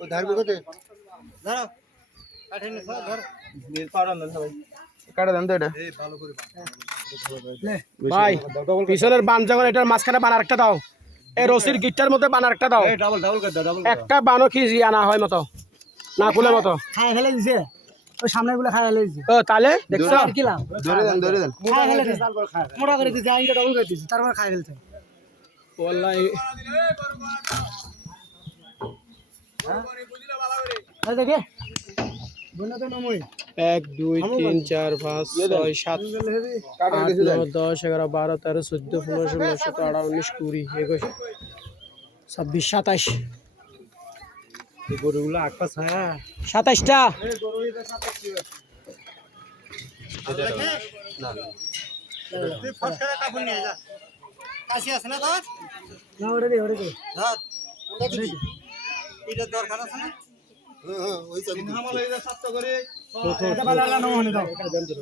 ও ধারবো কত ধরো কাটেন ধর নীল পাড়া না ভাই কাটা দেন তো এটা এই ভালো করে ভাই পিছনের বান যখন এটার মাঝখানে বান আরেকটা দাও এই রশির গিটটার মধ্যে বান আরেকটা দাও এই ডাবল করে দাও ডাবল একটা বানও কি আনা হয় মতো না খুলে মতো খাই ফেলে দিছে ওই সামনে গুলো খাই ফেলে দিছে ও তাহলে দেখছো কি লাভ ধরে দেন খাই ফেলে দিছে মোটা করে দিছে আইনটা ডবল করে দিছে তারপর খাই ফেলছে ওয়াল্লাহি এই দেখে বন্যা তো নমই 1 2 3 4 5 6 7 8 9 10 11 12 13 14 15 16 17 18 19 20 21 26 27 এই গরুগুলো আটটা ছায়া 27টা এই গরুগুলো 27 না তুই ফসকা কাপড় নিয়ে যা কাশি আছে না তোর না ওরে দে ধর কোনটা দিবি এটা দরকার আছে না হ্যাঁ ওই চাবি হামাল হয়ে যা 7টা করে এটা ভালো না মনে দাও এটা দেন তো